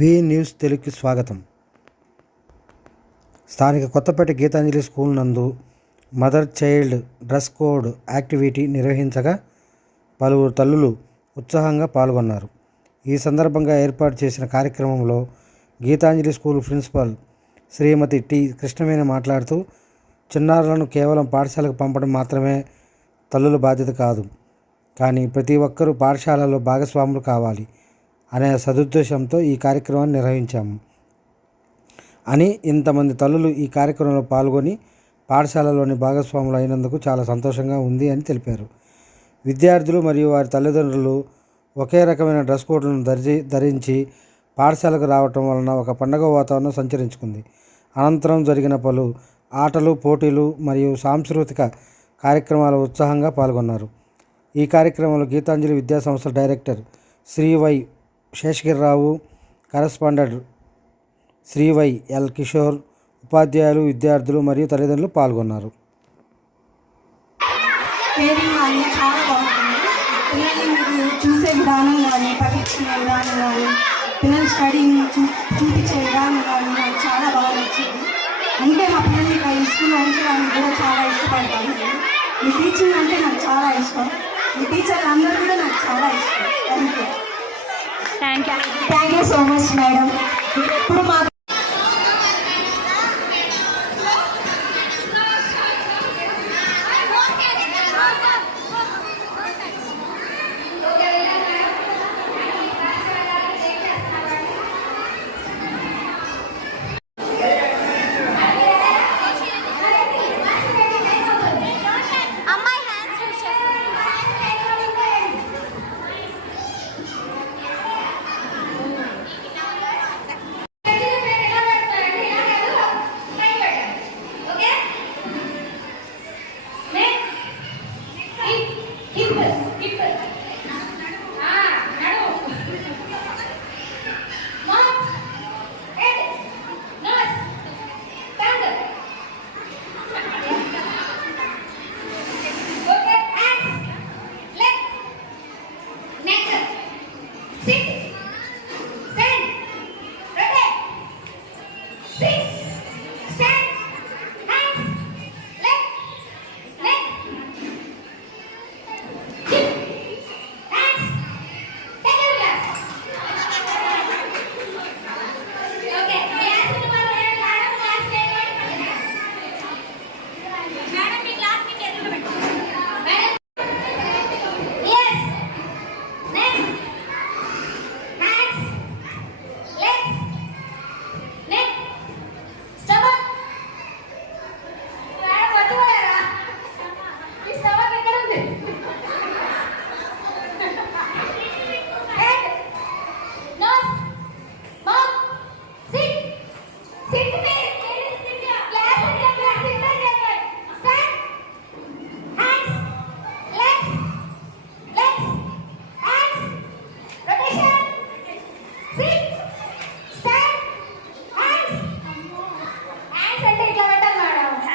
వి న్యూస్ తెలుగుకి స్వాగతం. స్థానిక కొత్తపేట గీతాంజలి స్కూల్ నందు mother child dress code activity నిర్వహించగా పలువురు తల్లులు ఉత్సాహంగా పాల్గొన్నారు. ఈ సందర్భంగా ఏర్పాటు చేసిన కార్యక్రమంలో గీతాంజలి స్కూల్ ప్రిన్సిపల్ శ్రీమతి టి కృష్ణవేణి మాట్లాడుతూ, చిన్నారులను కేవలం పాఠశాలకు పంపడం మాత్రమే తల్లుల బాధ్యత కాదు, కానీ ప్రతి ఒక్కరూ పాఠశాలలో భాగస్వాములు కావాలి అనే సదుద్దేశంతో ఈ కార్యక్రమాన్ని నిర్వహించాము అని, ఇంతమంది తల్లులు ఈ కార్యక్రమంలో పాల్గొని పాఠశాలలోని భాగస్వాములు అయినందుకు చాలా సంతోషంగా ఉంది అని తెలిపారు. విద్యార్థులు మరియు వారి తల్లిదండ్రులు ఒకే రకమైన డ్రెస్ కోడ్లను ధరించి పాఠశాలకు రావటం వలన ఒక పండుగ వాతావరణం సంచరించుకుంది. అనంతరం జరిగిన పలు ఆటలు, పోటీలు మరియు సాంస్కృతిక కార్యక్రమాలు ఉత్సాహంగా పాల్గొన్నారు. ఈ కార్యక్రమంలో గీతాంజలి విద్యాసంస్థల director Shri Y Seshagirirao, correspondent Shri Y L Kishore, ఉపాధ్యాయులు, విద్యార్థులు మరియు తల్లిదండ్రులు పాల్గొన్నారు. చూసే విధానం కానీ, పరీక్షించే విధానం కానీ, పిల్లలు స్టడీని చూపించే విధానం కానీ నాకు చాలా బాగా నచ్చింది. అందుకే మా పిల్లల్ని ఈ స్కూల్లో ఉంచడానికి కూడా చాలా ఇష్టపడతాను. మీ టీచింగ్ అంటే నాకు చాలా ఇష్టం. మీ టీచర్లు అందరూ కూడా నాకు చాలా ఇష్టం. Thank you so much madam. ఇప్పుడు మా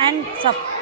hands up.